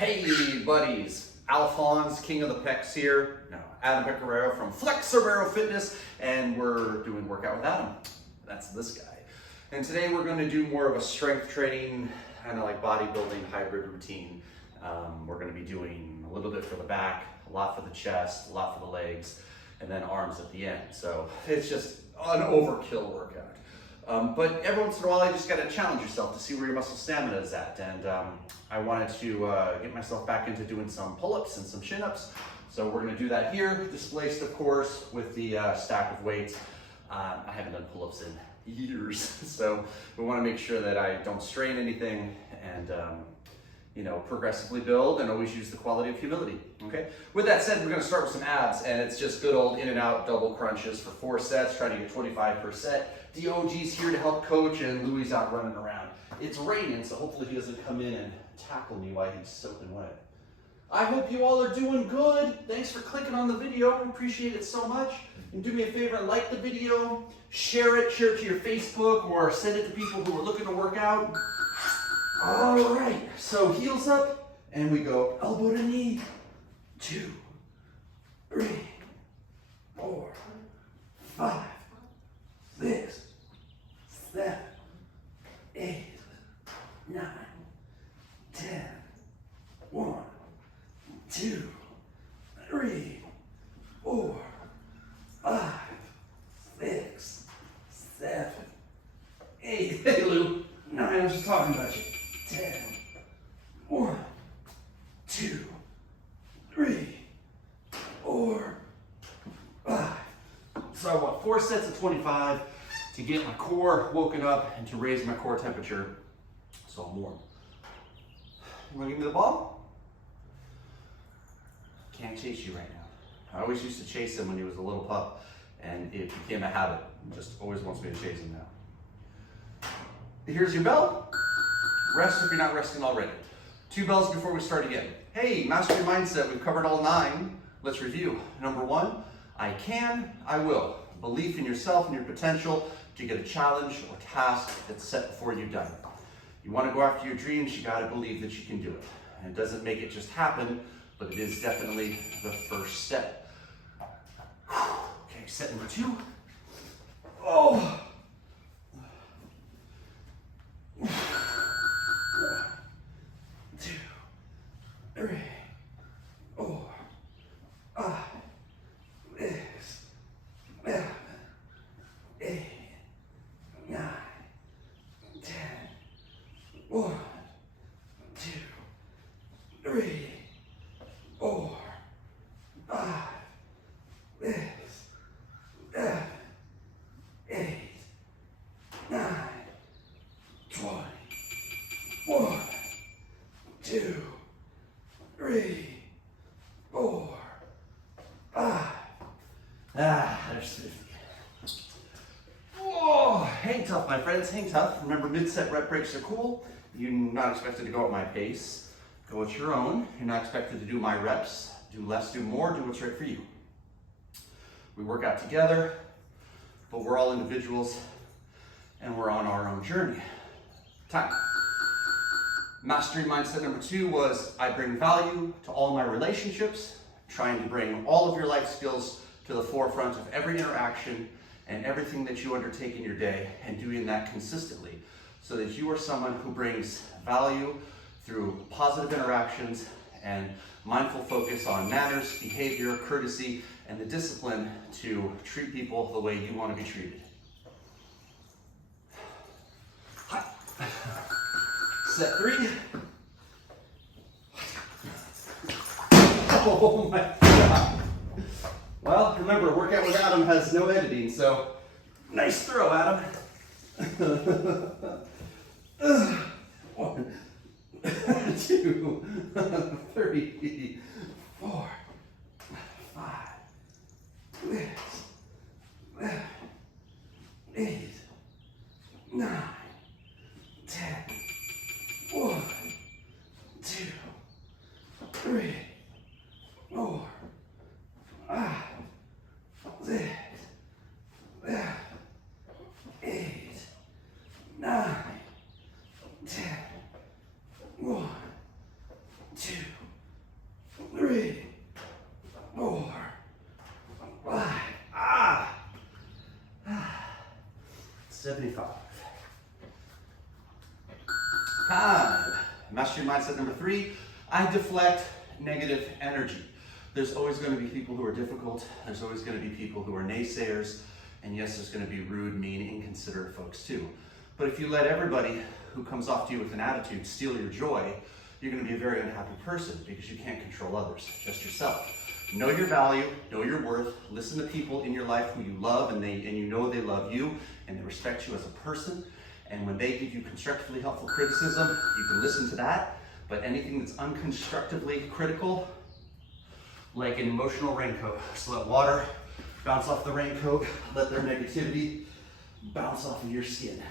Hey buddies, Alphonse, King of the Pecs here. No, Adam Pecoraro from Flexoraro Fitness, and we're doing workout with Adam. That's this guy. And today we're going to do more of a strength training, kind of like bodybuilding hybrid routine. We're going to be doing a little bit for the back, a lot for the chest, a lot for the legs, and then arms at the end. So it's just an overkill workout. But every once in a while, I just got to challenge yourself to see where your muscle stamina is at. And I wanted to get myself back into doing some pull-ups and some chin-ups. So we're going to do that here, displaced, of course, with the stack of weights. I haven't done pull-ups in years, so we want to make sure that I don't strain anything and progressively build and always use the quality of humility. Okay. With that said, we're going to start with some abs, and it's just good old in and out double crunches for 4 sets, trying to get 25 per set. DOG's here to help coach, and Louis out running around. It's raining, so hopefully he doesn't come in and tackle me while he's soaking wet. I hope you all are doing good. Thanks for clicking on the video. I appreciate it so much. And do me a favor and like the video, share it to your Facebook, or send it to people who are looking to work out. All right, so heels up, and we go elbow to knee. 2, 3, 4, 5, 6, 7, 8, 9, 10. 1, 2, 3, 4, 5, 6, 7, 8. Hey, Lou. 9. I was just talking about you. 10. 1, 2, 3, 4, 5. So I want 4 sets of 25 to get my core woken up and to raise my core temperature so I'm warm. You want to give me the ball? Can't chase you right now. I always used to chase him when he was a little pup, and it became a habit. He just always wants me to chase him now. Here's your bell. Rest if you're not resting already. 2 bells before we start again. Hey, master your mindset. We've covered all 9. Let's review. Number 1, I can, I will. Belief in yourself and your potential to get a challenge or task that's set before you done. You want to go after your dreams, you got to believe that you can do it. And it doesn't make it just happen, but it is definitely the first step. Okay, set number 2. Oh! 1, 2, 3, 4, 5, 6, 7, 8, 9, 10. 1, 2, 3, 4, 5, 6, 7, 8, 9, 20. 1, 2, 3, 4, 5. There's 50. Whoa, hang tough, my friends, hang tough. Remember, mid-set rep breaks are cool. You're not expected to go at my pace. Go at your own. You're not expected to do my reps. Do less, do more, do what's right for you. We work out together, but we're all individuals, and we're on our own journey. Time. Mastery mindset number 2 was I bring value to all my relationships, trying to bring all of your life skills to the forefront of every interaction and everything that you undertake in your day, and doing that consistently so that you are someone who brings value through positive interactions and mindful focus on manners, behavior, courtesy, and the discipline to treat people the way you want to be treated. Set 3. Oh my God. Well, remember, workout with Adam has no editing, so nice throw, Adam. 1, 2, 3, 4, 5, 6, 7, 8, 9, 10. 1, 2, 3, 4, 5, 6, 7, 8, 9, 10. 1, 2, 75. Time. Mastery mindset number 3, I deflect negative energy. There's always going to be people who are difficult. There's always going to be people who are naysayers. And yes, there's going to be rude, mean, inconsiderate folks too. But if you let everybody who comes off to you with an attitude steal your joy, you're going to be a very unhappy person because you can't control others, just yourself. Know your value, know your worth, listen to people in your life who you love and you know they love you and they respect you as a person. And when they give you constructively helpful criticism, you can listen to that. But anything that's unconstructively critical, like an emotional raincoat, just let water bounce off the raincoat, let their negativity bounce off of your skin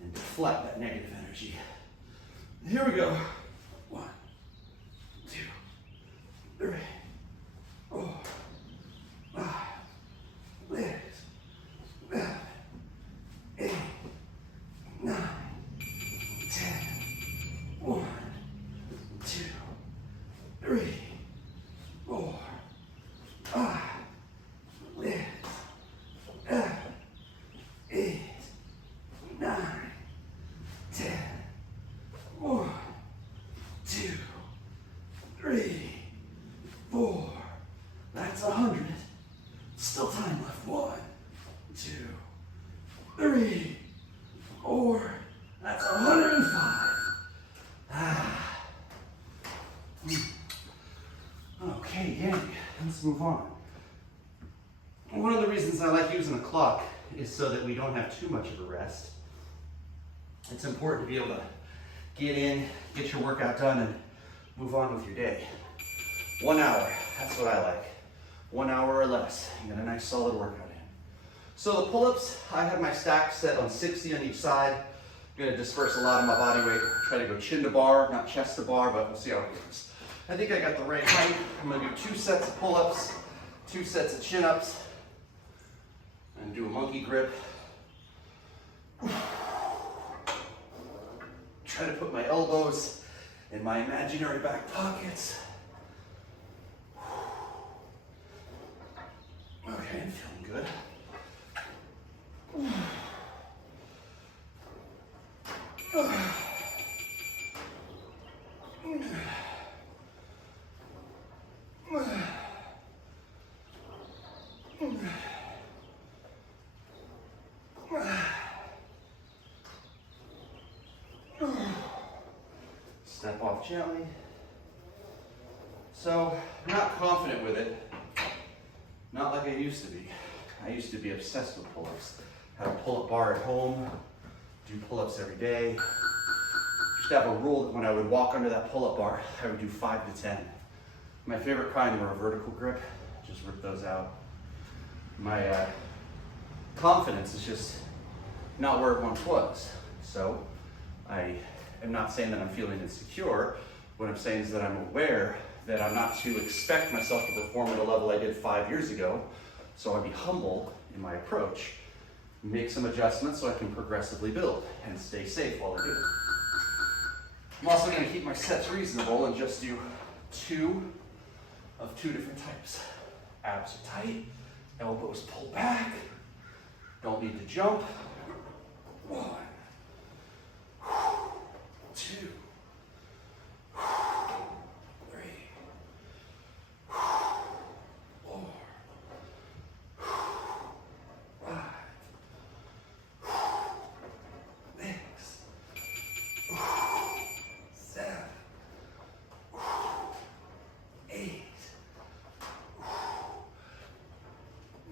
and deflect that negative energy. Here we go. 1, 2, 3, 4, 5, 6, 7, 8, 9, 10. 1, 2, 3, 4, 5, 6, 7, 8, 9, 10. 1, 2, 3, 4. That's 100. Still time left. 1, 2, 3, 4. That's 105. Okay, Yank, let's move on. One of the reasons I like using a clock is so that we don't have too much of a rest. It's important to be able to get in, get your workout done, and move on with your day. 1 hour, that's what I like. 1 hour or less, and get a nice solid workout in. So the pull-ups, I have my stack set on 60 on each side. I'm gonna disperse a lot of my body weight, try to go chin to bar, not chest to bar, but we'll see how it goes. I think I got the right height. I'm gonna do 2 sets of pull-ups, 2 sets of chin-ups, and do a monkey grip. Try to put my elbows in my imaginary back pockets. Okay, I'm feeling good. Step off gently. So, I'm not confident with it. Not like I used to be. I used to be obsessed with pull-ups. Had a pull-up bar at home, do pull-ups every day. Used to have a rule that when I would walk under that pull-up bar, I would do 5 to 10. My favorite kind were a vertical grip. Just rip those out. My confidence is just not where it once was. So, I am not saying that I'm feeling insecure. What I'm saying is that I'm aware that I'm not to expect myself to perform at a level I did 5 years ago. So I'd be humble in my approach, make some adjustments so I can progressively build and stay safe while I do. I'm also going to keep my sets reasonable and just do 2 of 2 different types. Abs are tight, elbows pull back, don't need to jump. 1, 2, 3, 4, 5, 6, 7, 8,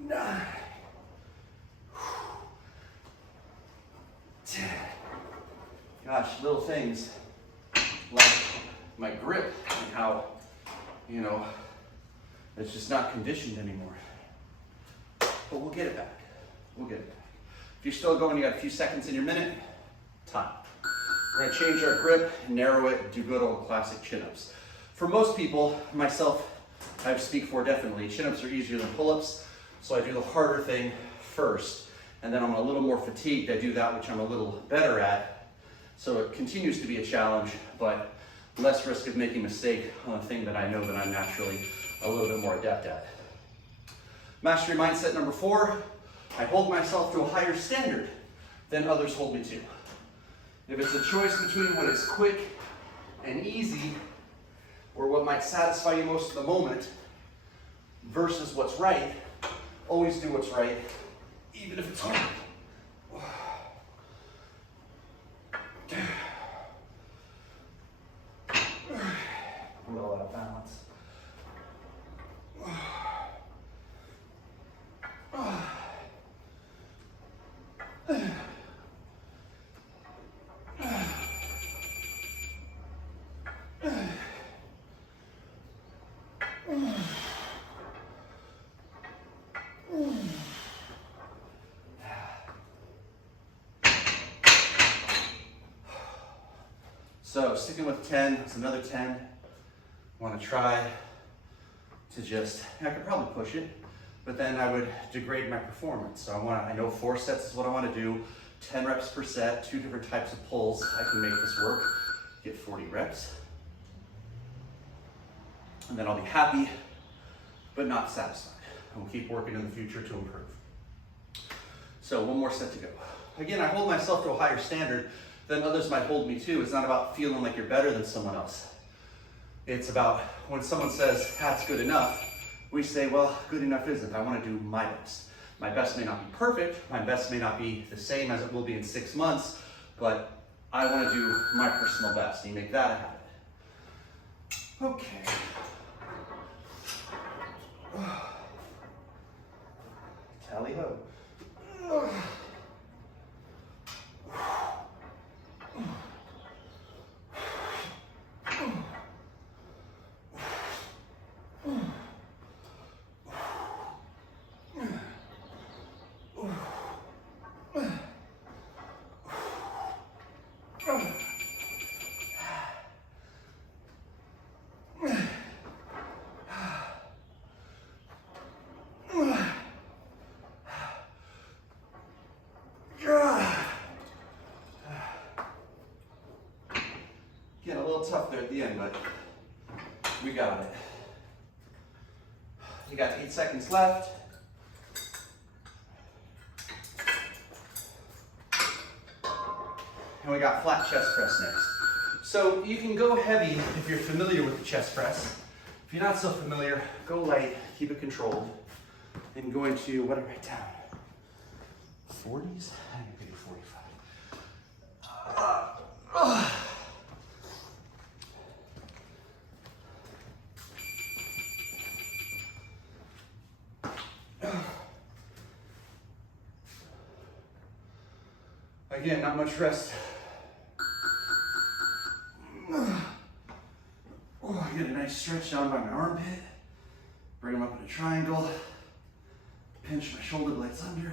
9, 10. Gosh, little things like my grip and how, it's just not conditioned anymore. But we'll get it back. We'll get it back. If you're still going, you got a few seconds in your minute, time. We're gonna change our grip, narrow it, do good old classic chin-ups. For most people, myself, I speak for definitely, chin-ups are easier than pull-ups, so I do the harder thing first, and then I'm a little more fatigued, I do that which I'm a little better at. So it continues to be a challenge, but less risk of making a mistake on a thing that I know that I'm naturally a little bit more adept at. Mastery mindset number 4, I hold myself to a higher standard than others hold me to. If it's a choice between what is quick and easy, or what might satisfy you most of the moment, versus what's right, always do what's right, even if it's hard. I'm a little out of balance. So sticking with 10, it's another 10. I want to try to just, I could probably push it, but then I would degrade my performance. So I know 4 sets is what I want to do, 10 reps per set, 2 different types of pulls. I can make this work, get 40 reps. And then I'll be happy, but not satisfied. And we'll keep working in the future to improve. So 1 more set to go. Again, I hold myself to a higher standard than others might hold me to. It's not about feeling like you're better than someone else. It's about when someone says, that's good enough, we say, well, good enough isn't. I want to do my best. My best may not be perfect. My best may not be the same as it will be in 6 months, but I want to do my personal best. And you make that a habit. Okay. Tally ho. Getting a little tough there at the end, but we got it. You got 8 seconds left. And we got flat chest press next. So you can go heavy if you're familiar with the chest press. If you're not so familiar, go light, keep it controlled, and go into, what did I write down? 40s? I think I do 45. Again, not much rest. Oh, I get a nice stretch down by my armpit. Bring them up in a triangle. Pinch my shoulder blades under.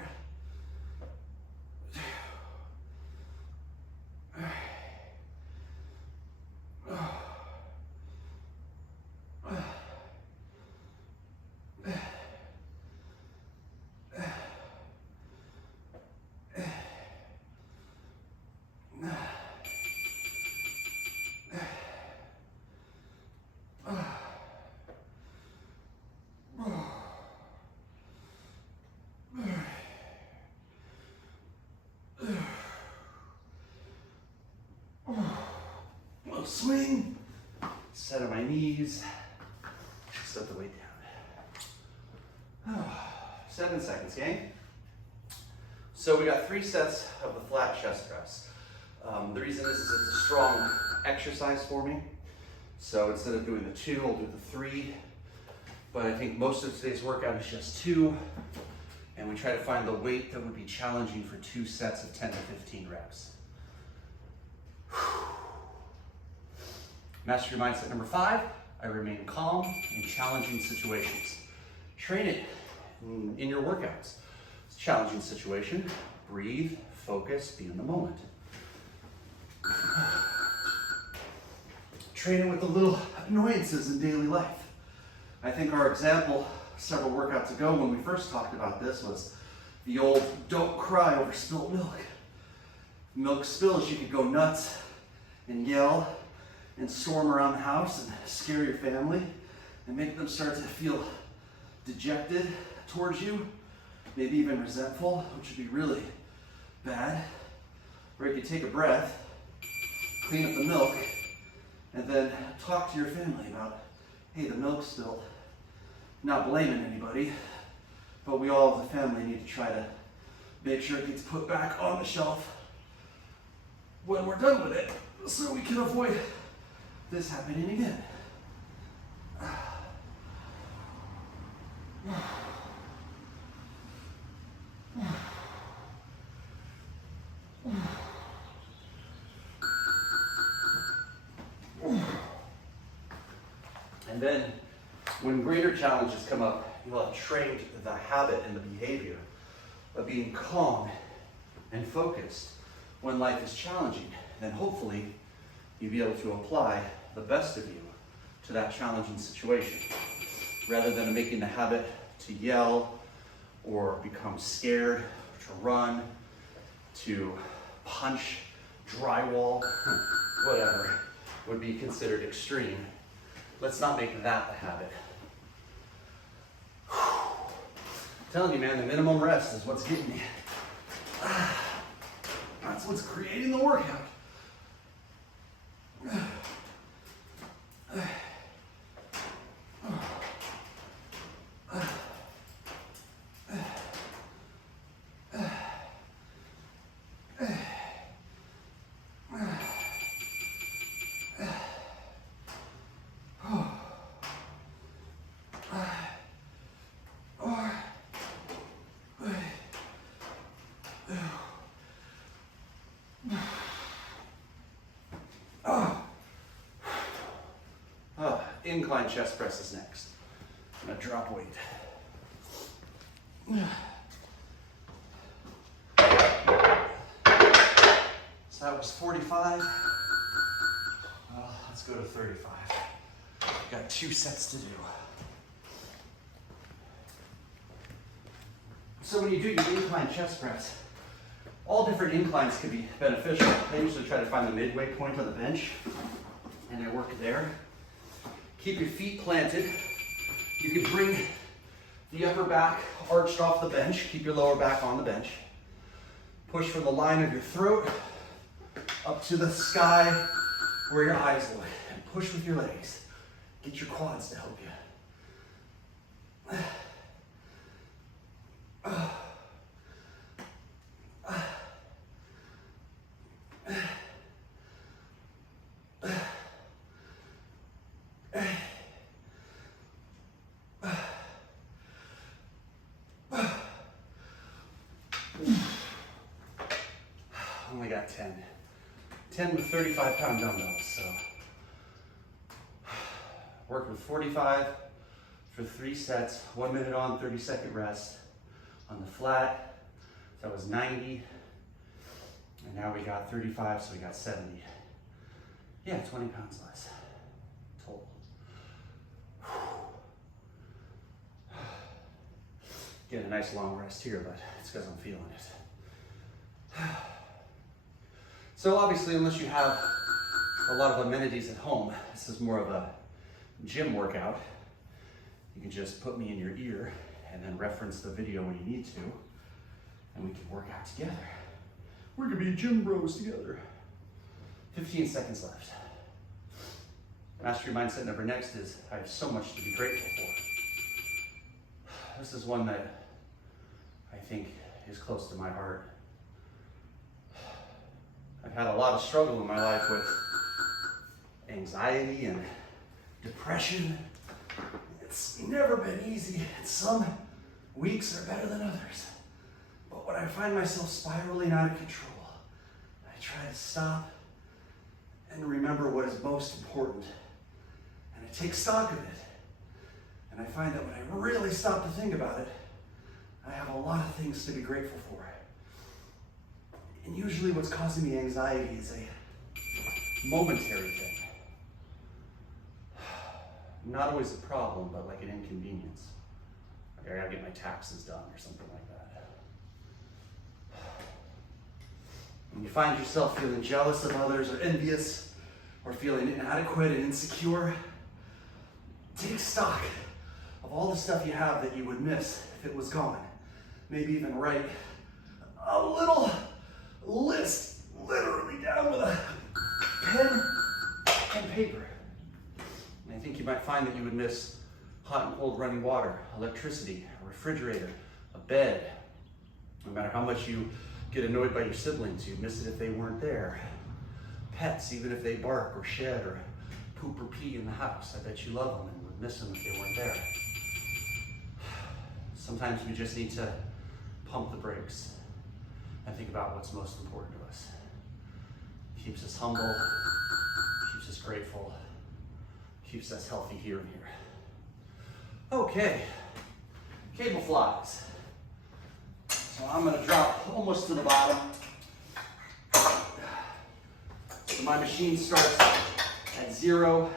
Swing, set on my knees, set the weight down. 7 seconds, gang. So we got 3 sets of the flat chest press. The reason is it's a strong exercise for me. So instead of doing the 2, I'll do the 3. But I think most of today's workout is just 2. And we try to find the weight that would be challenging for 2 sets of 10 to 15 reps. Master your mindset number 5, I remain calm in challenging situations. Train it in your workouts. It's a challenging situation. Breathe, focus, be in the moment. Train it with the little annoyances in daily life. I think our example several workouts ago when we first talked about this was the old don't cry over spilt milk. Milk spills, you could go nuts and yell and storm around the house and scare your family and make them start to feel dejected towards you. maybe even resentful, which would be really bad. Or you could take a breath, clean up the milk, and then talk to your family about, hey, the milk's spilled. Not blaming anybody, but we all as a family need to try to make sure it gets put back on the shelf when we're done with it, so we can avoid this happening again. And then when greater challenges come up, you'll have trained the habit and the behavior of being calm and focused when life is challenging. Then hopefully you'll be able to apply the best of you to that challenging situation, rather than making the habit to yell or become scared, to run, to punch drywall, whatever would be considered extreme. Let's not make that the habit. I'm telling you, man, the minimum rest is what's getting me. That's what's creating the workout. Incline chest press is next. I'm gonna drop weight. So that was 45. Well, let's go to 35. Got 2 sets to do. So when you do your incline chest press, all different inclines can be beneficial. I usually try to find the midway point on the bench, and I work there. Keep your feet planted. You can bring the upper back arched off the bench. Keep your lower back on the bench. Push from the line of your throat up to the sky where your eyes look. And push with your legs. Get your quads to help you. Only got 10. 10 with 35-pound dumbbells, so work with 45 for 3 sets, 1 minute on, 30-second rest. On the flat, that was 90, and now we got 35, so we got 70. Yeah, 20 pounds less total. Getting a nice long rest here, but it's because I'm feeling it. So obviously, unless you have a lot of amenities at home, this is more of a gym workout. You can just put me in your ear and then reference the video when you need to, and we can work out together. We're gonna be gym bros together. 15 seconds left. Mastery mindset number next is, I have so much to be grateful for. This is one that I think is close to my heart. I've had a lot of struggle in my life with anxiety and depression. It's never been easy. Some weeks are better than others. But when I find myself spiraling out of control, I try to stop and remember what is most important. And I take stock of it. And I find that when I really stop to think about it, I have a lot of things to be grateful for. And usually what's causing me anxiety is a momentary thing. Not always a problem, but like an inconvenience. Like I gotta get my taxes done or something like that. When you find yourself feeling jealous of others or envious or feeling inadequate and insecure, take stock of all the stuff you have that you would miss if it was gone. maybe even write a little list literally down with a pen and paper. And I think you might find that you would miss hot and cold running water, electricity, a refrigerator, a bed. No matter how much you get annoyed by your siblings, you'd miss it if they weren't there. Pets, even if they bark or shed or poop or pee in the house, I bet you love them and would miss them if they weren't there. Sometimes we just need to pump the brakes and think about what's most important to us. Keeps us humble, keeps us grateful, keeps us healthy here and here. Okay, cable flies. So I'm gonna drop almost to the bottom. So my machine starts at 0.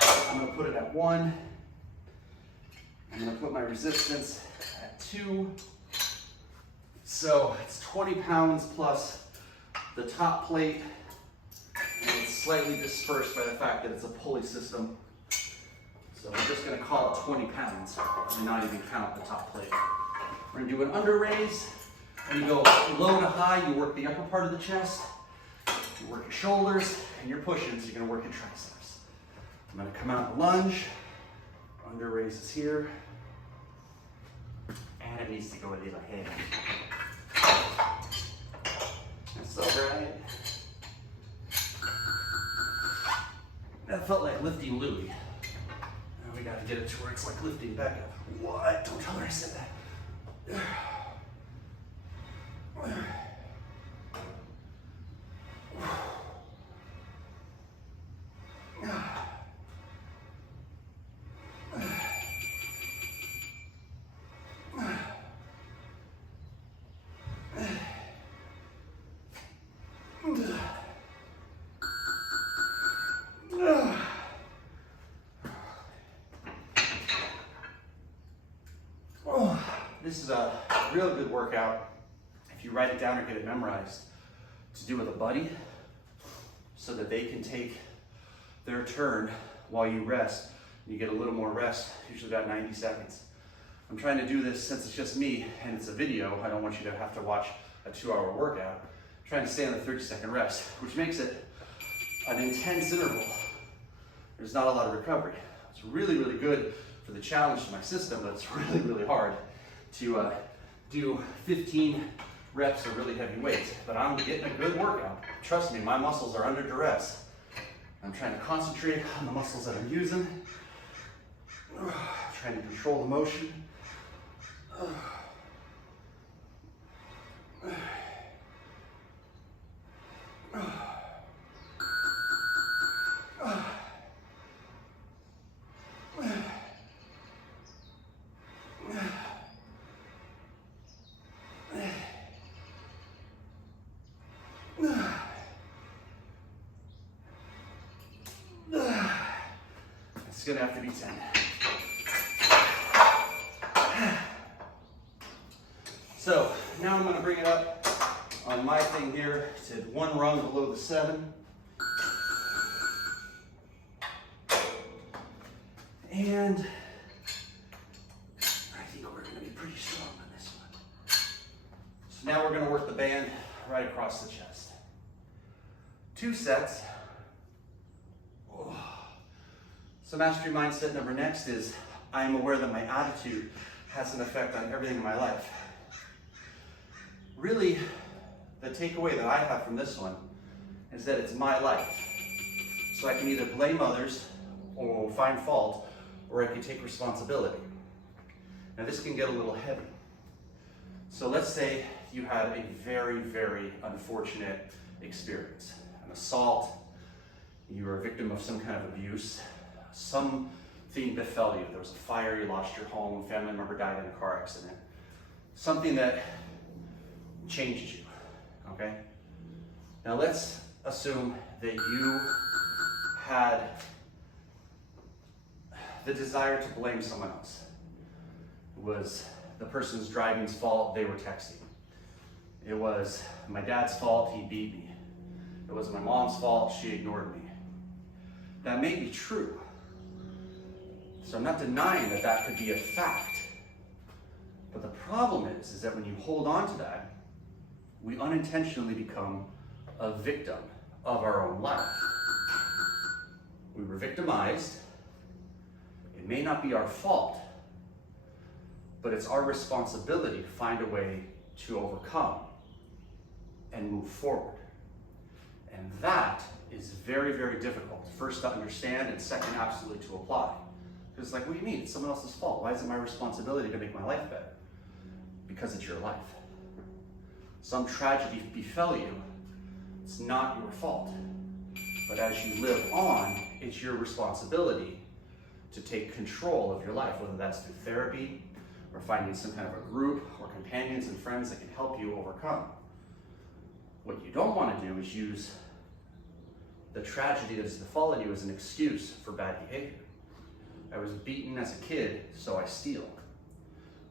I'm gonna put it at 1. I'm gonna put my resistance at 2. So it's 20 pounds plus the top plate, and it's slightly dispersed by the fact that it's a pulley system. So we're just gonna call it 20 pounds and not even count the top plate. We're gonna do an under raise. When you go low to high, you work the upper part of the chest, you work your shoulders, and you're pushing, so you're gonna work your triceps. I'm gonna come out the lunge, under raises here, and it needs to go a little heavy. That's all right. That felt like lifting Louis. Now we gotta get it to where it's like lifting back up. What? Don't tell her I said that. This is a real good workout if you write it down or get it memorized to do with a buddy so that they can take their turn while you rest. You get a little more rest, usually about 90 seconds. I'm trying to do this since it's just me and it's a video. I don't want you to have to watch a 2-hour workout. I'm trying to stay on the 30-second rest, which makes it an intense interval. There's not a lot of recovery. It's really, really good for the challenge to my system, but it's really, really hard to do 15 reps of really heavy weights. But I'm getting a good workout. Trust me, my muscles are under duress. I'm trying to concentrate on the muscles that I'm using. Trying to control the motion. It's gonna have to be 10. So now I'm gonna bring it up on my thing here to 1 rung below the 7. And I think we're gonna be pretty strong on this one. So now we're gonna work the band right across the chest. 2 sets. Oh. So mastery mindset number next is I am aware that my attitude has an effect on everything in my life. Really, the takeaway that I have from this one is that it's my life. So I can either blame others or find fault, or I can take responsibility. Now this can get a little heavy. So let's say you had a very, very unfortunate experience. An assault, you were a victim of some kind of abuse, something befell you. There was a fire, you lost your home, a family member died in a car accident. Something that changed you, okay? Now let's assume that you had the desire to blame someone else. It was the person's driving's fault, they were texting. It was my dad's fault, he beat me. It was my mom's fault, she ignored me. That may be true. So I'm not denying that that could be a fact. But the problem is that when you hold on to that, we unintentionally become a victim of our own life. We were victimized. It may not be our fault, but it's our responsibility to find a way to overcome and move forward. And that is very, very difficult. First to understand, and second, absolutely to apply. Because it's like, what do you mean? It's someone else's fault. Why is it my responsibility to make my life better? Because it's your life. Some tragedy befell you. It's not your fault. But as you live on, it's your responsibility to take control of your life, whether that's through therapy or finding some kind of a group or companions and friends that can help you overcome. What you don't want to do is use the tragedy that has befallen you as an excuse for bad behavior. I was beaten as a kid, so I steal.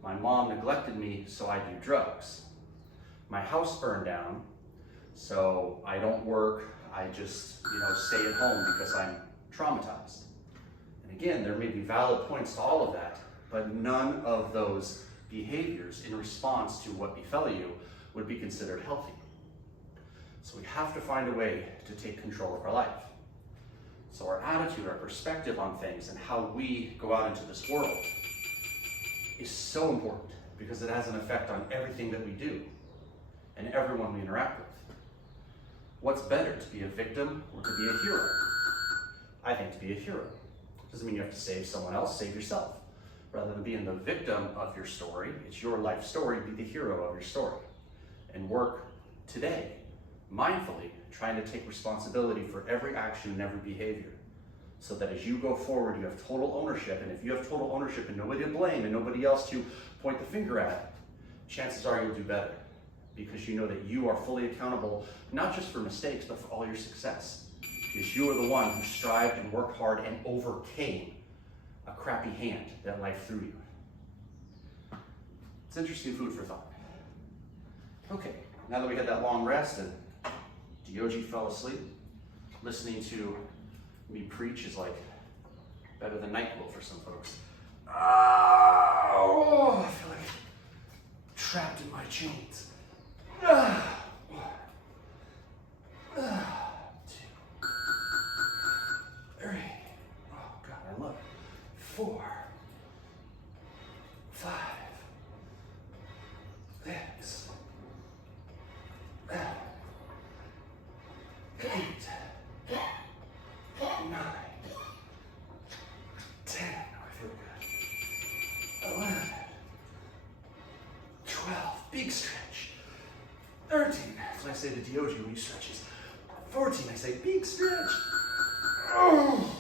My mom neglected me, so I do drugs. My house burned down, so I don't work. I just, stay at home because I'm traumatized. And again, there may be valid points to all of that, but none of those behaviors in response to what befell you would be considered healthy. So we have to find a way to take control of our life. So our attitude, our perspective on things, and how we go out into this world is so important because it has an effect on everything that we do and everyone we interact with. What's better, to be a victim or to be a hero? I think to be a hero. Doesn't mean you have to save someone else, save yourself. Rather than being the victim of your story, it's your life story, be the hero of your story. And work today, mindfully, trying to take responsibility for every action and every behavior. So that as you go forward, you have total ownership. And if you have total ownership and nobody to blame and nobody else to point the finger at, chances are you'll do better. Because you know that you are fully accountable, not just for mistakes, but for all your success. Because you are the one who strived and worked hard and overcame a crappy hand that life threw you. It's interesting food for thought. Okay, now that we had that long rest and Diogi fell asleep, listening to me preach is like better than NyQuil for some folks. I feel like trapped in my chains. 1, 2, 3. Oh God, I love it. 4, 5, 6, 7, 8, 9, 10. I feel good. 11, 12. Big stretch. 13. That's what I say to Diogi when he stretches. 14. I say big stretch. Oh.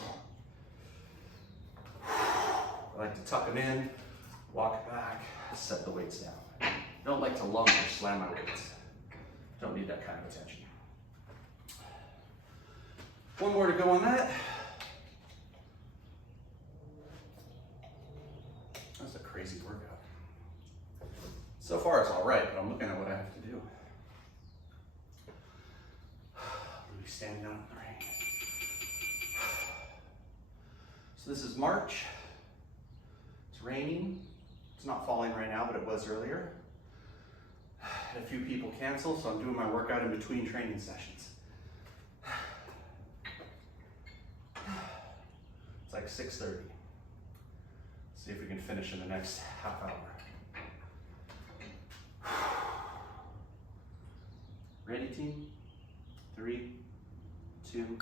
I like to tuck them in, walk back, set the weights down. Don't like to lunge or slam my weights. Don't need that kind of attention. One more to go on that. That's a crazy workout. So far it's all right, but I'm looking at what I have to do. Really standing out in the rain. So this is March. It's raining. It's not falling right now, but it was earlier. Had a few people cancel, so I'm doing my workout in between training sessions. It's like 6:30. See if we can finish in the next half hour. Ready, team? 3, 2.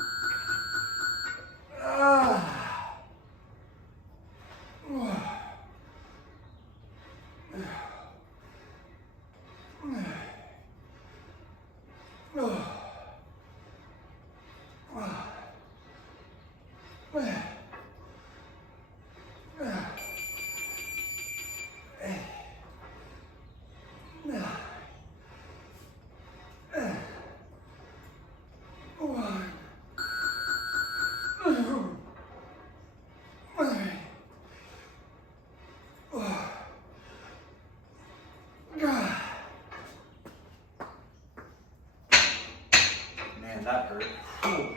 That hurt. Whew.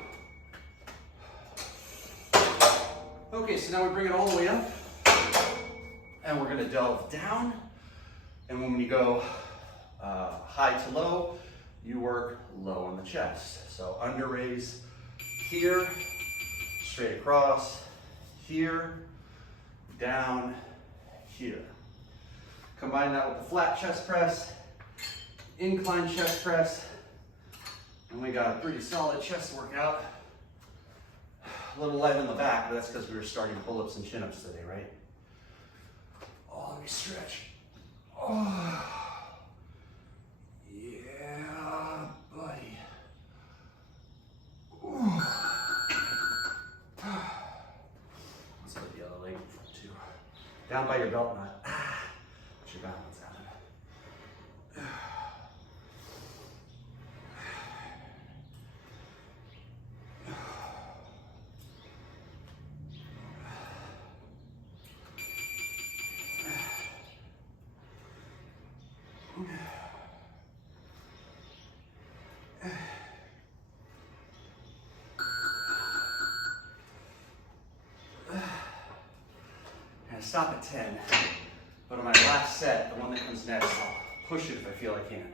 Okay, so now we bring it all the way up and we're gonna delve down And when you go high to low, you work low on the chest. So under raise here, straight across, here, down, here. Combine that with the flat chest press, incline chest press, and we got a pretty solid chest workout. A little light in the back, but that's because we were starting pull-ups and chin-ups today, right? Oh, let me stretch. Oh, yeah, buddy. Ooh. Let's put the other leg in front too. Down by your belt nut. Put your balance out. Stop at 10, but on my last set, the one that comes next, I'll push it if I feel I can,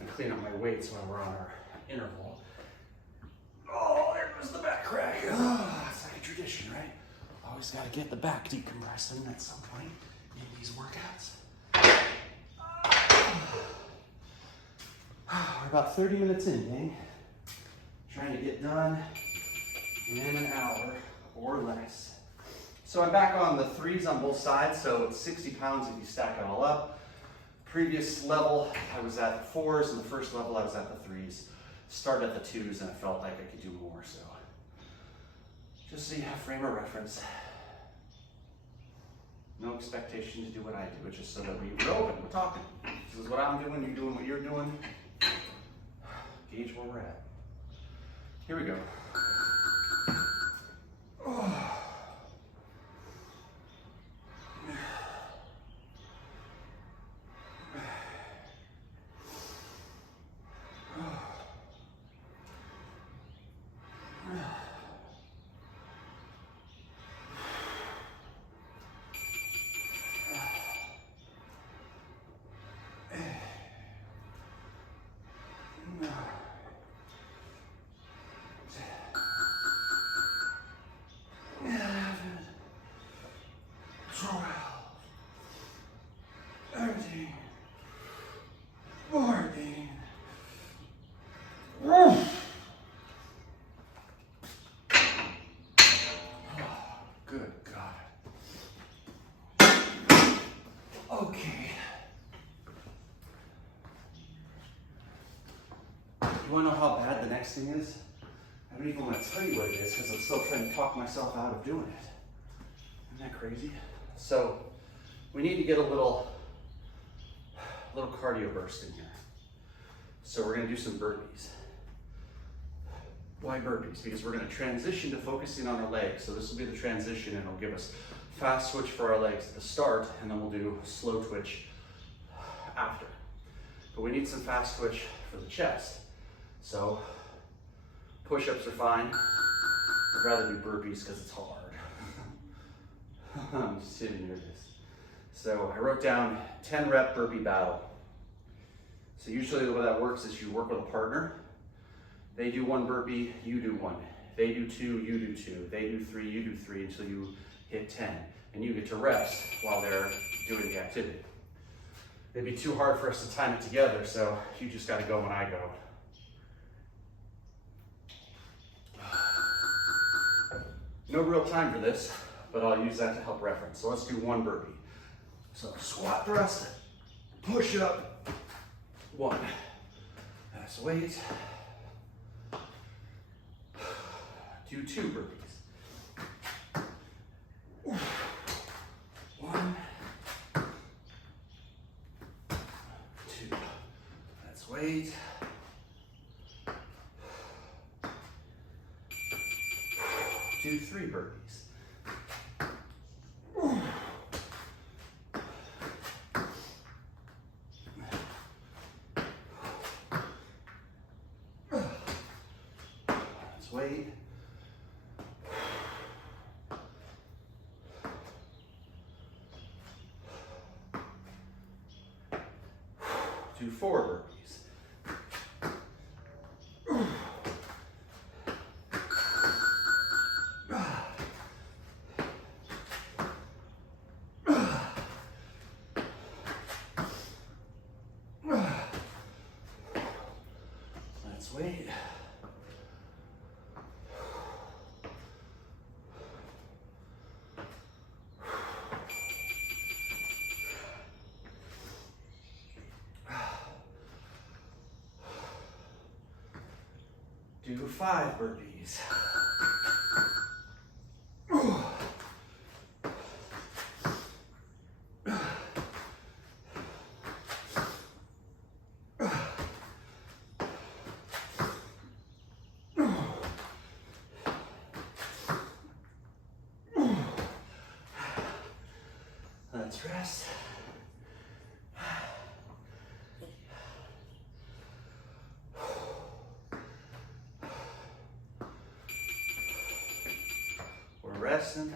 and clean up my weights while we're on our interval. Oh, there goes the back crack. Oh, it's like a tradition, right? Always got to get the back decompressing at some point in these workouts. We're about 30 minutes in, gang. Trying to get done in an hour or less. So I'm back on the threes on both sides, so it's 60 pounds if you stack it all up. Previous level, I was at the fours, and the first level I was at the threes. Started at the twos, and I felt like I could do more, so just so you have frame of reference. No expectation to do what I do, it's just so that we're open, we're talking. This is what I'm doing, you're doing what you're doing. Gauge where we're at. Here we go. Oh. Good God. Okay. You want to know how bad the next thing is? I don't even want to tell you what it is because I'm still trying to talk myself out of doing it. Isn't that crazy? So we need to get a little cardio burst in here. So we're going to do some burpees. Why burpees? Because we're going to transition to focusing on our legs. So this will be the transition, and it'll give us fast twitch for our legs at the start, and then we'll do slow twitch after. But we need some fast twitch for the chest. So push-ups are fine. I'd rather do burpees because it's hard. I'm just sitting near this. So I wrote down 10 rep burpee battle. So usually the way that works is you work with a partner. They do one burpee, you do one. They do two, you do two. They do three, you do three until you hit 10. And you get to rest while they're doing the activity. It'd be too hard for us to time it together, so you just gotta go when I go. No real time for this, but I'll use that to help reference. So let's do one burpee. So squat thrust, push up, one. That's weight. Do two burpees. One, two. That's weight. Do three burpees. That's weight. do 4 burpees. Let's wait. Do 5 burpees. Let's rest. We're resting.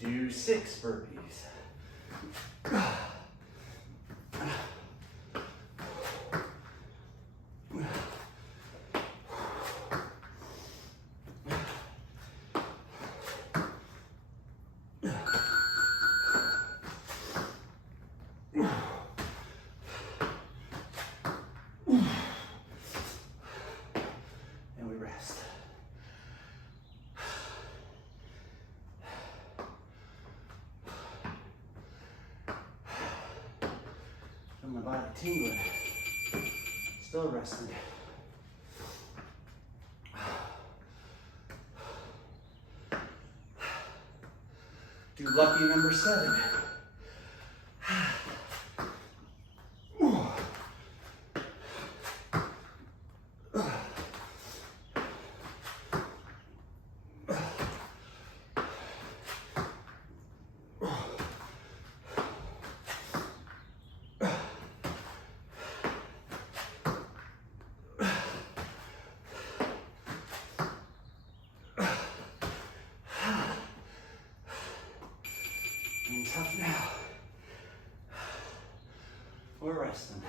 Do 6 burpees. And we rest. Feel my body tingling. Still resting. Do lucky number 7. I'm tough now. We're resting.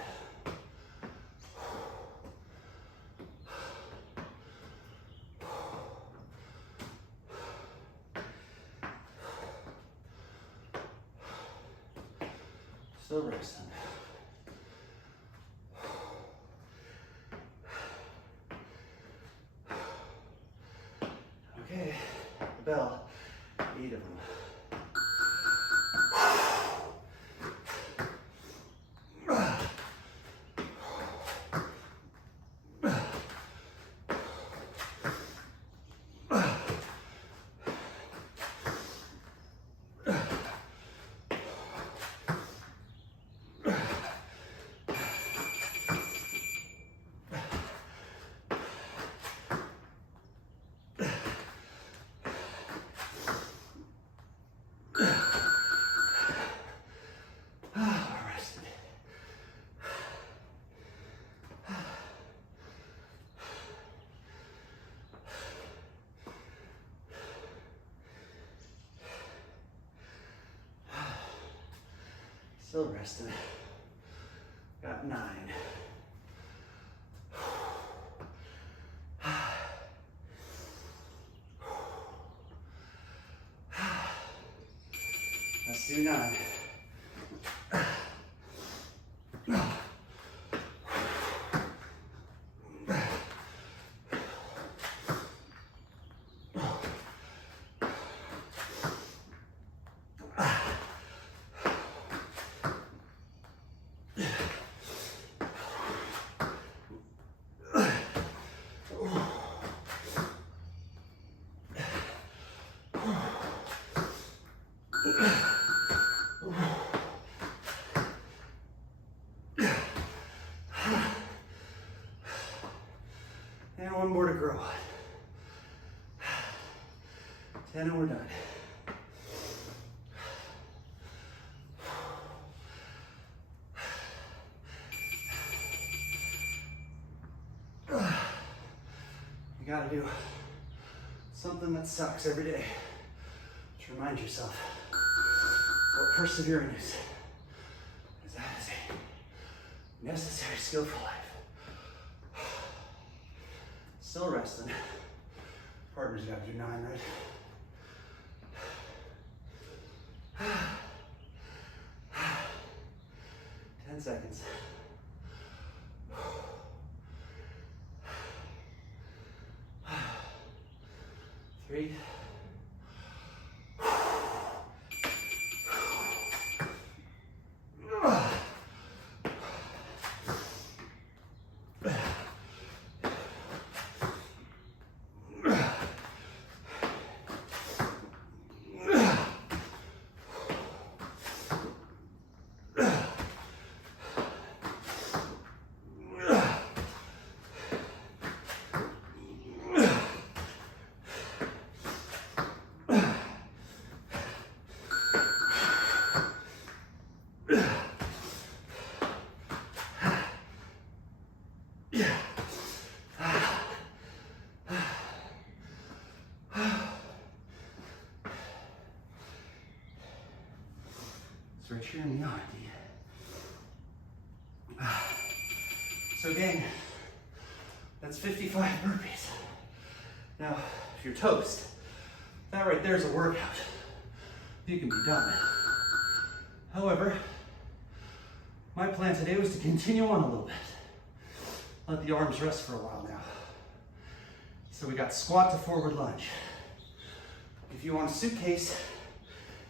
Still resting. Okay, the bell, 8 of them. Still resting. Got 9. Let's do 9. And 1 more to grow. 10 and we're done. do something that sucks every day to remind yourself what persevering is. Because that is a necessary skill for life. Still resting. Partner's got to do 9, right? 10 seconds. 3. It's right here in the arm. So gang, that's 55 burpees. Now, if you're toast, that right there is a workout. You can be done. However, my plan today was to continue on a little bit. Let the arms rest for a while now. So we got squat to forward lunge. If you want a suitcase,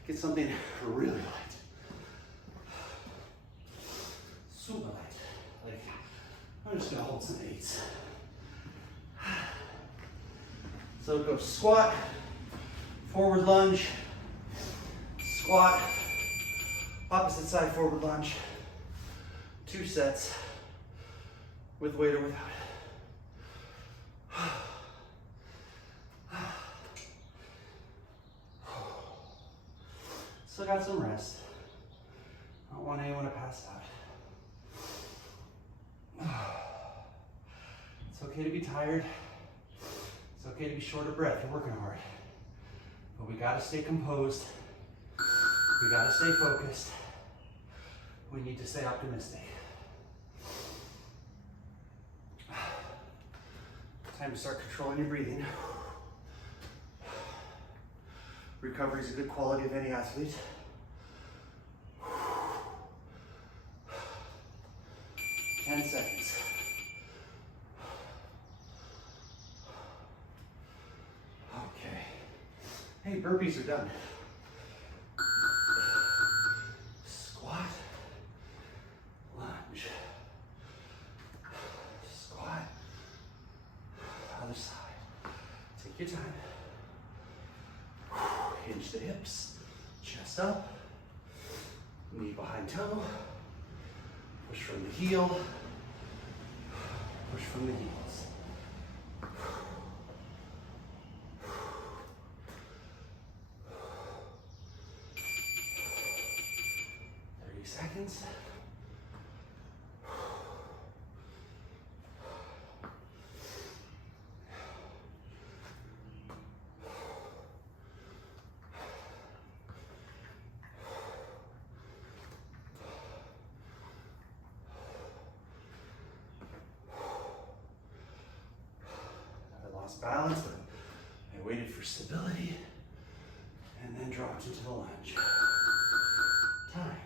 get something really light. Super light. Like, I'm just gonna hold some 8s. So go squat, forward lunge, squat, opposite side forward lunge, 2 sets with weight or without. Still got some rest. I don't want anyone to pass out. It's okay to be tired. It's okay to be short of breath. You're working hard. But we gotta stay composed. We gotta stay focused. We need to stay optimistic. Time to start controlling your breathing. Recovery is a good quality of any athlete. 10 seconds. Okay. Hey, burpees are done. Squat, lunge, squat, other side. Take your time. Hinge the hips, chest up, knee behind toe, push from the heel, push from the heels. 30 seconds. Balance, but I waited for stability and then dropped into the lunge. Time.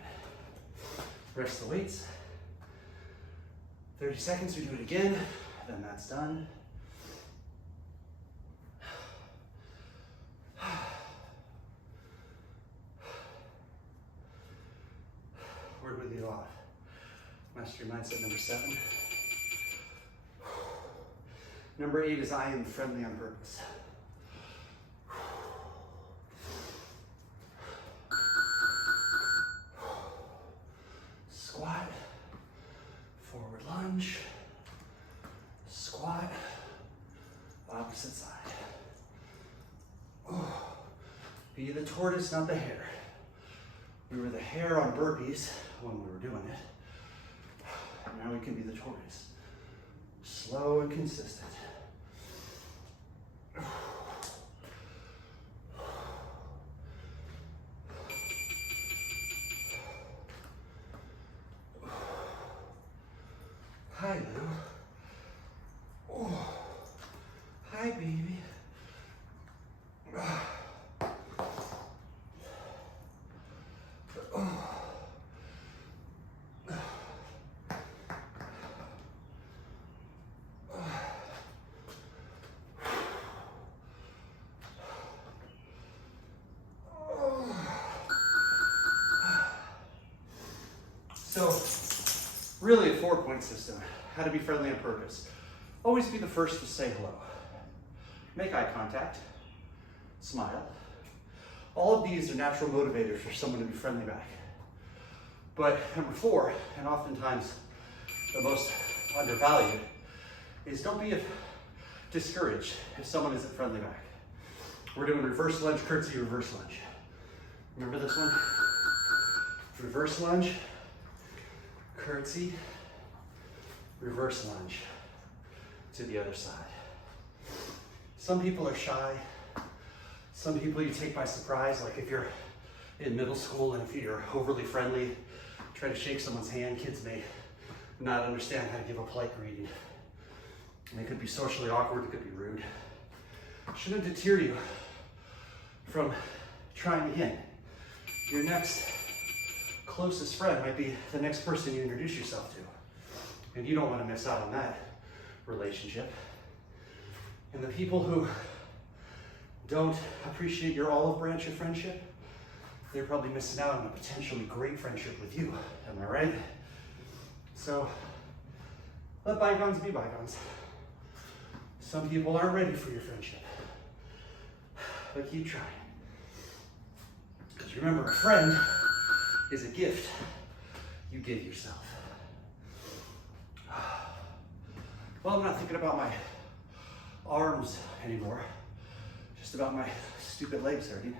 Rest the weights. 30 seconds, we do it again, then that's done. Where would we leave off? Mastery mindset number 7. Number 8 is I am friendly on purpose. Squat, forward lunge, squat, opposite side. Be the tortoise, not the hare. We were the hare on burpees when we were doing it. And now we can be the tortoise. Slow and consistent. So really a 4-point system. How to be friendly on purpose. Always be the first to say hello. Make eye contact. Smile. All of these are natural motivators for someone to be friendly back. But number 4, and oftentimes the most undervalued, is don't be discouraged if someone isn't friendly back. We're doing reverse lunge, curtsy, reverse lunge. Remember this one? Reverse lunge, curtsy, reverse lunge to the other side. Some people are shy. Some people you take by surprise, like if you're in middle school and if you're overly friendly, try to shake someone's hand, kids may not understand how to give a polite greeting. And it could be socially awkward, it could be rude. It shouldn't deter you from trying again. Your next closest friend might be the next person you introduce yourself to. And you don't want to miss out on that relationship. And the people who don't appreciate your olive branch of friendship, they're probably missing out on a potentially great friendship with you. Am I right? So let bygones be bygones. Some people aren't ready for your friendship, but keep trying. Because remember, a friend is a gift you give yourself. Well, I'm not thinking about my arms anymore, just about my stupid legs hurting.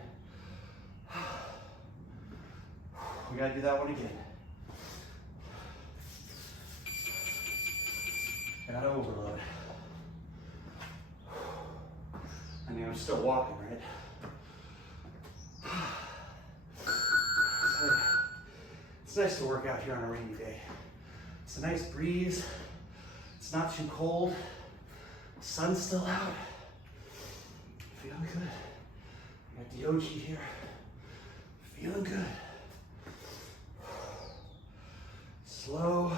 We gotta do that one again. Gotta overload. I mean, I'm still walking, right? It's nice to work out here on a rainy day. It's a nice breeze. It's not too cold. The sun's still out. Feeling good. I got the OG here. Feeling good. Slow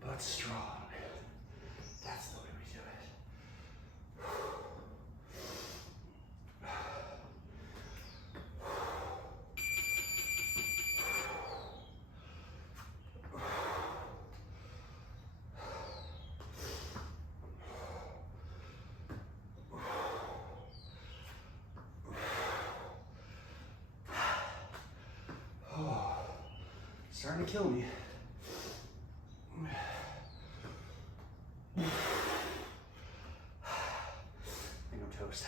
but strong. That's the way we do it. Starting to kill me. I think I'm toast.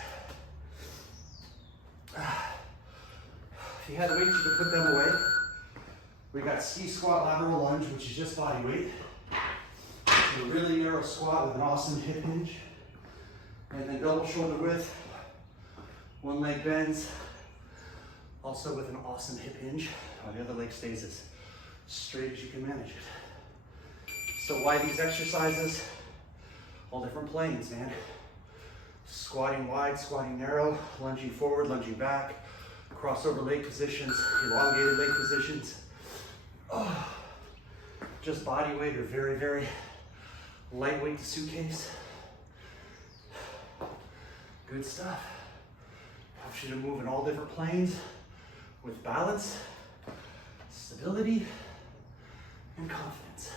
If you had weights, you could put them away. We got ski squat, lateral lunge, which is just body weight. A really narrow squat with an awesome hip hinge. And then double shoulder width, one leg bends, also with an awesome hip hinge, while the other leg stays as straight as you can manage it. So why these exercises? All different planes, man. Squatting wide, squatting narrow, lunging forward, lunging back, crossover leg positions, elongated leg positions. Oh, just body weight or very, very lightweight to suitcase. Good stuff. Helps you to move in all different planes with balance, stability, and confidence.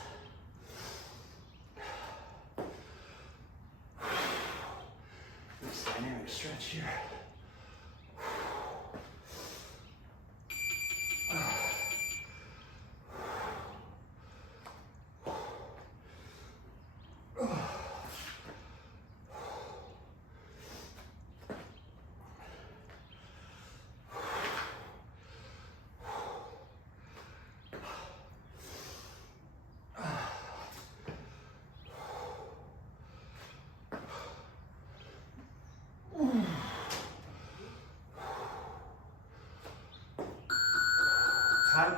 Nice dynamic stretch here. Time.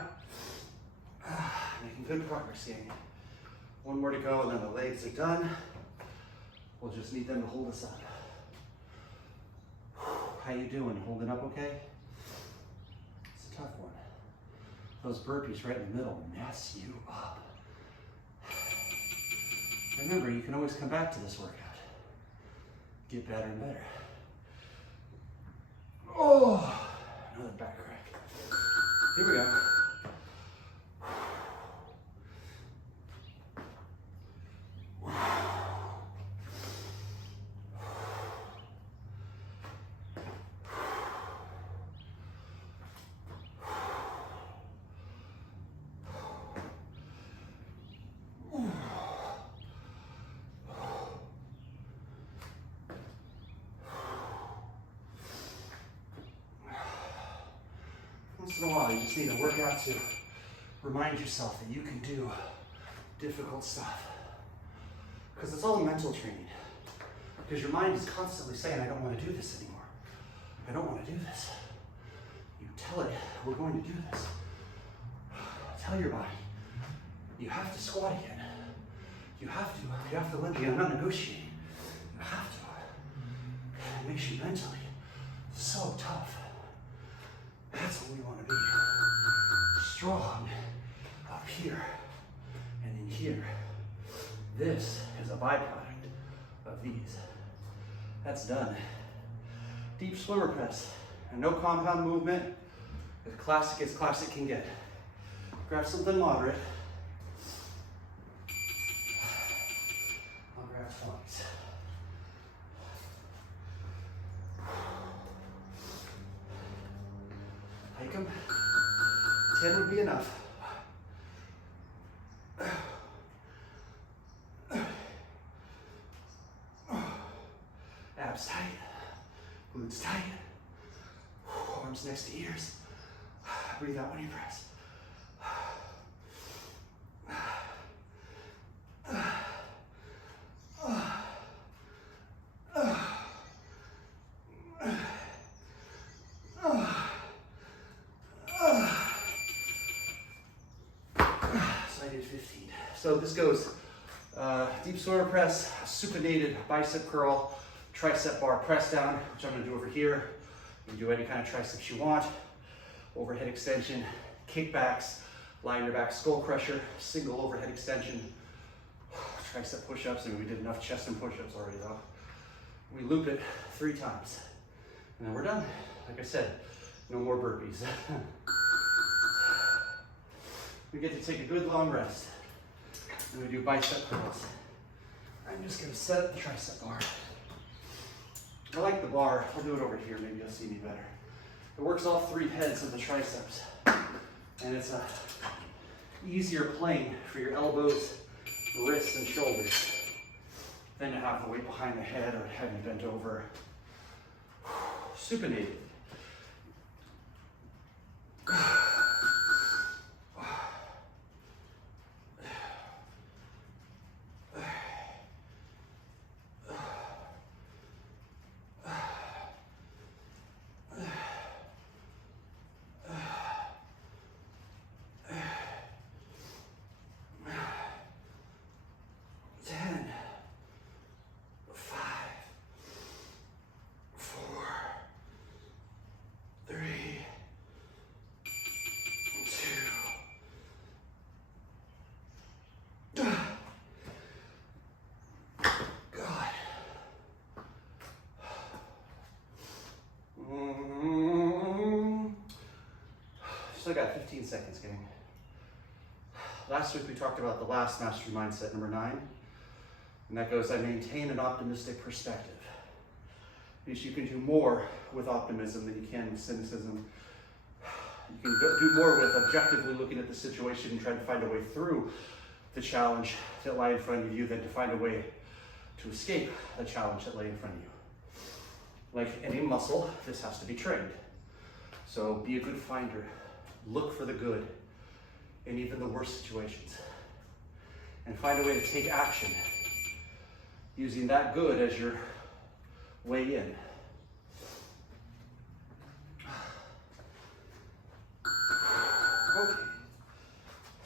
Making good progress, gang. One more to go and then the legs are done. We'll just need them to hold us up. How you doing? Holding up okay? It's a tough one. Those burpees right in the middle mess you up. Remember, you can always come back to this workout. Get better and better. Oh, another back crack. Here we go. in a while, you just need to work out to remind yourself that you can do difficult stuff. Because it's all mental training. Because your mind is constantly saying, I don't want to do this anymore. I don't want to do this. You tell it, we're going to do this. Tell your body, you have to squat again. You have to limp again. I'm not negotiating. You have to. It makes you mentally so tough. That's what we want to be. Strong up here and in here. This is a byproduct of these. That's done. Deep swimmer press and no compound movement. As classic can get. Grab something moderate. I'll grab 20s. Hike them. 10 would be enough. Abs tight, glutes tight, arms next to ears. Breathe out when you press. So I did 15. So this goes deep swimmer press, supinated bicep curl, tricep bar press down, which I'm going to do over here. You can do any kind of triceps you want. Overhead extension, kickbacks, lie on your back skull crusher, single overhead extension, tricep push-ups, and we did enough chest and push-ups already though. We loop it 3 times, and then we're done. Like I said, no more burpees. We get to take a good long rest, and we do bicep curls. I'm just going to set up the tricep bar. I like the bar. I'll do it over here. Maybe you'll see me better. It works all 3 heads of the triceps, and it's a easier plane for your elbows, wrists, and shoulders than to have the weight behind the head or have you bent over. Supinated. Still got 15 seconds, gang. Last week we talked about the last mastery mindset, number 9. And that goes, I maintain an optimistic perspective. Because you can do more with optimism than you can with cynicism. You can do more with objectively looking at the situation and trying to find a way through the challenge that lie in front of you than to find a way to escape the challenge that lay in front of you. Like any muscle, this has to be trained. So be a good finder. Look for the good in even the worst situations. And find a way to take action using that good as your way in. Okay.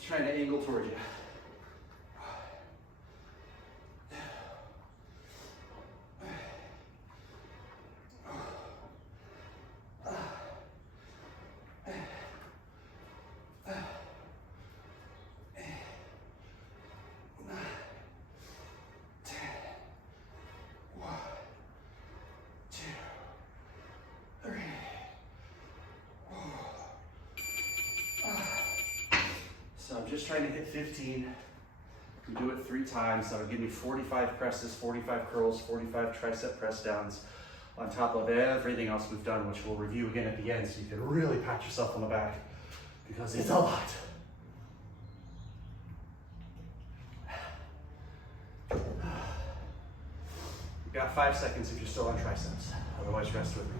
Trying to angle toward you. So I'm just trying to hit 15. You do it 3 times. That'll give me 45 presses, 45 curls, 45 tricep press downs on top of everything else we've done, which we'll review again at the end so you can really pat yourself on the back because it's a lot. You got 5 seconds if you're still on triceps. Otherwise, rest with me.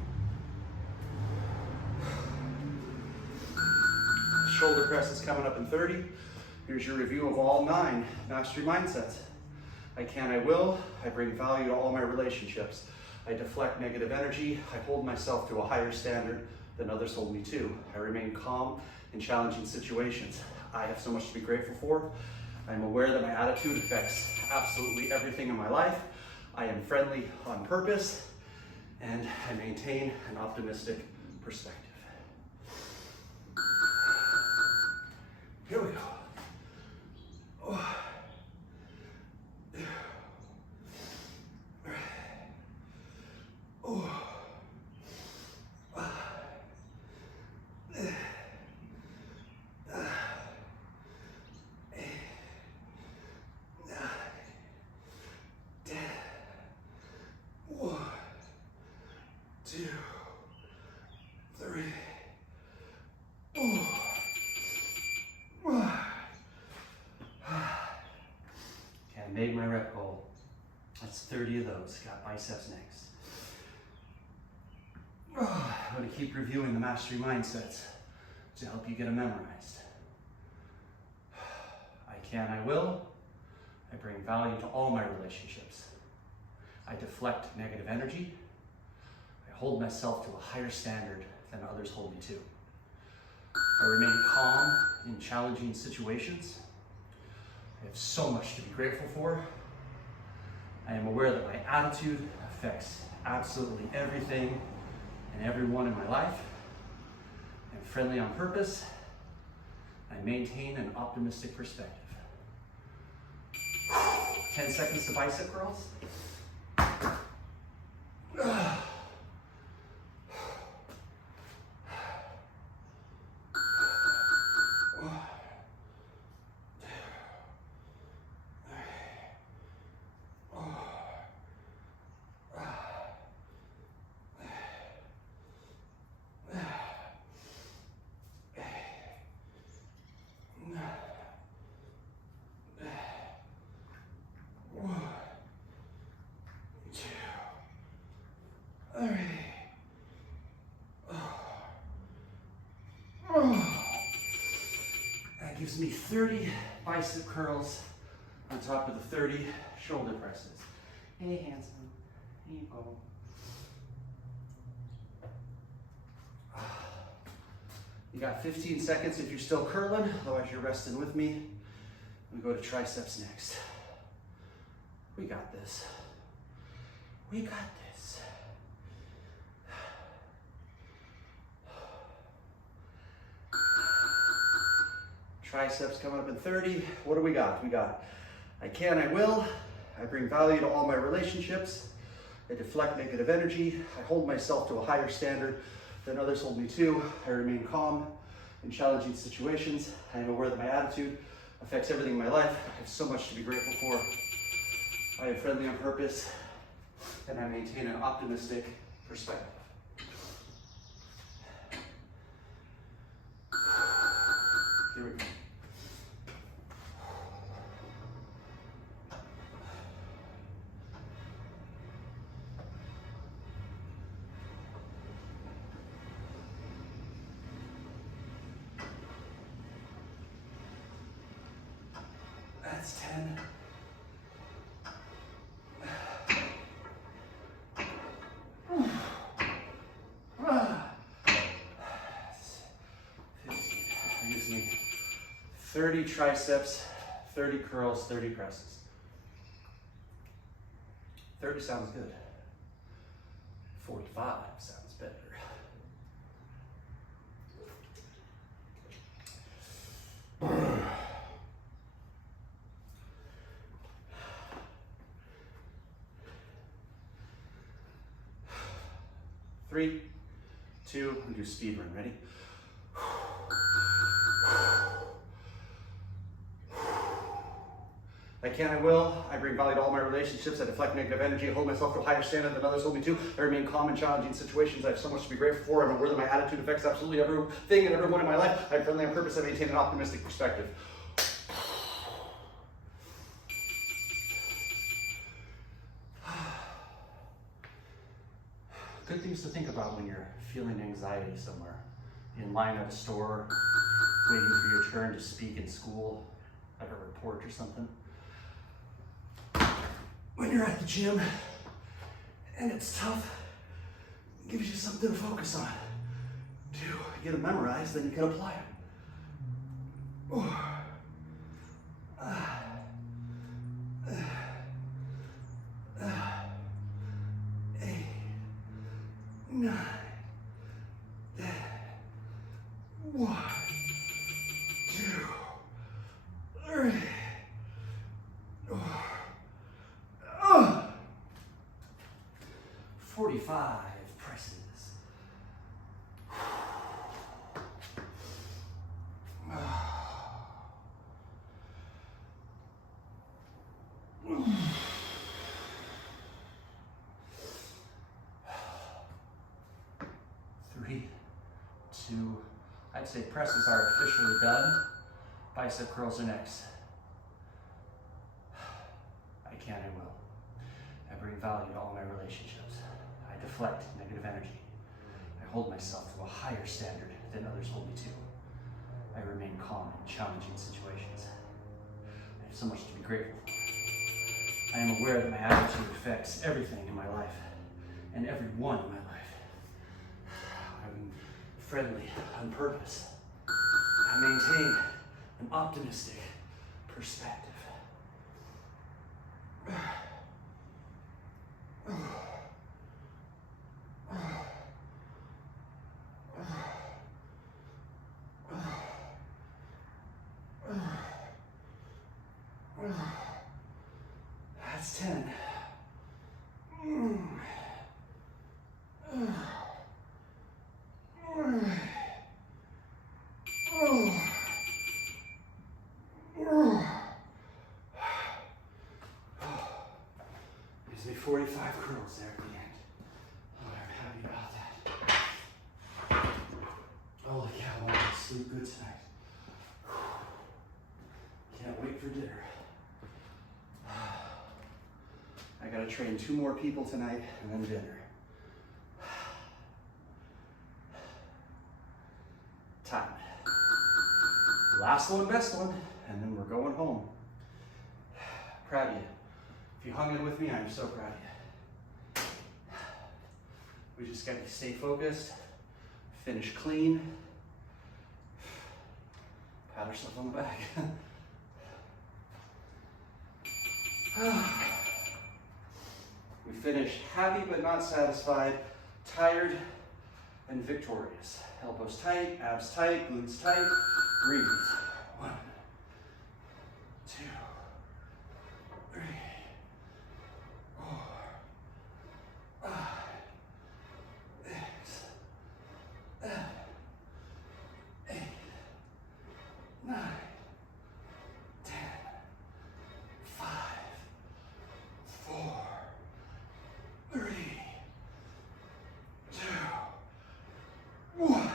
presses coming up in 30. Here's your review of all 9 mastery mindsets. I can, I will. I bring value to all my relationships. I deflect negative energy. I hold myself to a higher standard than others hold me to. I remain calm in challenging situations. I have so much to be grateful for. I'm aware that my attitude affects absolutely everything in my life. I am friendly on purpose, and I maintain an optimistic perspective. Here we go. Oh. Oh. Made my rep goal. That's 30 of those. Got biceps next. I'm going to keep reviewing the mastery mindsets to help you get them memorized. I can, I will. I bring value to all my relationships. I deflect negative energy. I hold myself to a higher standard than others hold me to. I remain calm in challenging situations. I have so much to be grateful for. I am aware that my attitude affects absolutely everything and everyone in my life. I'm friendly on purpose. I maintain an optimistic perspective. 10 seconds to bicep curls. That gives me 30 bicep curls on top of the 30 shoulder presses. Hey, handsome. Here you go. You got 15 seconds if you're still curling, otherwise you're resting with me. We go to triceps next. We got this. We got this. Triceps coming up in 30. What do we got? We got I can, I will. I bring value to all my relationships. I deflect negative energy. I hold myself to a higher standard than others hold me to. I remain calm in challenging situations. I am aware that my attitude affects everything in my life. I have so much to be grateful for. I am friendly on purpose, and I maintain an optimistic perspective. Here we go. That's 10. 15. That gives me 30 triceps, 30 curls, 30 presses. 30 sounds good. 45 sounds better. Three, two, and do speed run. Ready? I can, I will. I bring value to all my relationships. I deflect negative energy. I hold myself to a higher standard than others hold me to. I remain calm in challenging situations. I have so much to be grateful for. I'm aware that my attitude affects absolutely everything and everyone in my life. I'm friendly on purpose. I maintain an optimistic perspective. Good things to think about when you're feeling anxiety somewhere. In line at a store, waiting for your turn to speak in school, like a report or something. When you're at the gym and it's tough, it gives you something to focus on. To get them memorized, then you can apply them. 8, 9, 10. 1, 2, 3. 45 presses. 3, 2. I'd say presses are officially done. Bicep curls are next. I can, I will. I bring value to all my relationships. I deflect negative energy. I hold myself to a higher standard than others hold me to. I remain calm in challenging situations. I have so much to be grateful for. I am aware that my attitude affects everything in my life and everyone in my life. I'm friendly on purpose. I maintain an optimistic perspective. That's 10. Gives me 45 curls there at the end. Oh, I'm happy about that. Holy cow, I want to sleep good tonight. Can't wait for dinner. I gotta train 2 more people tonight and then dinner. Time. Last one, best one, and then we're going home. Proud of you. If you hung in with me, I'm so proud of you. We just gotta stay focused, finish clean, pat ourselves on the back. We finish happy but not satisfied, tired and victorious. Elbows tight, abs tight, glutes tight. Breathe. 1, 2, 3, 4, 5, 6, 7, 8, 9, 10, 5, 4, 3, 2, 1.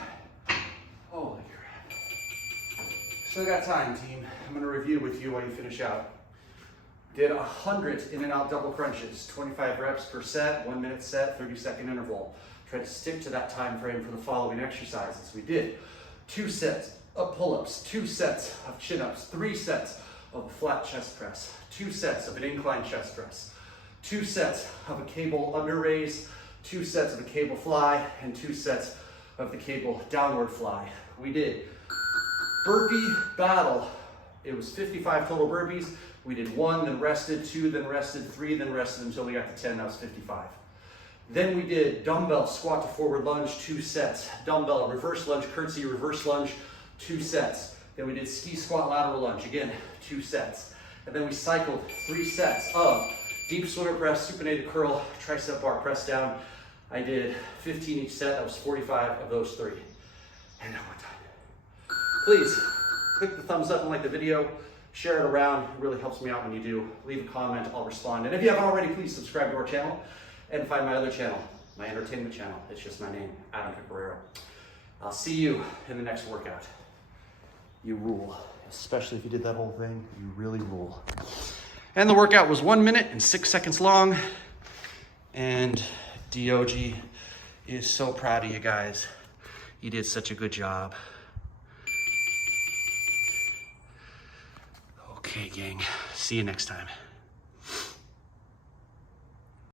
Holy crap. Still got time, team. I'm gonna review with you while you finish out. Did 100 in and out double crunches, 25 reps per set, 1 minute set, 30-second interval. Tried to stick to that time frame for the following exercises. We did 2 sets of pull-ups, 2 sets of chin-ups, 3 sets of a flat chest press, 2 sets of an incline chest press, 2 sets of a cable under raise, 2 sets of a cable fly, and 2 sets of the cable downward fly. We did burpee battle. It was 55 total burpees. We did 1, then rested, 2, then rested, 3, then rested until we got to 10. That was 55. Then we did dumbbell squat to forward lunge, 2 sets. Dumbbell reverse lunge, curtsy, reverse lunge, 2 sets. Then we did ski squat, lateral lunge, again, 2 sets. And then we cycled 3 sets of deep swimmer press, supinated curl, tricep bar press down. I did 15 each set. That was 45 of those 3. And now we're done. Please click the thumbs up and like the video. Share it around. It really helps me out when you do. Leave a comment. I'll respond. And if you haven't already, please subscribe to our channel and find my other channel, my entertainment channel. It's just my name, Adam Pecoraro. I'll see you in the next workout. You rule. Especially if you did that whole thing, you really rule. And the workout was 1 minute and 6 seconds long. And DOG is so proud of you guys. You did such a good job. Okay, gang, see you next time.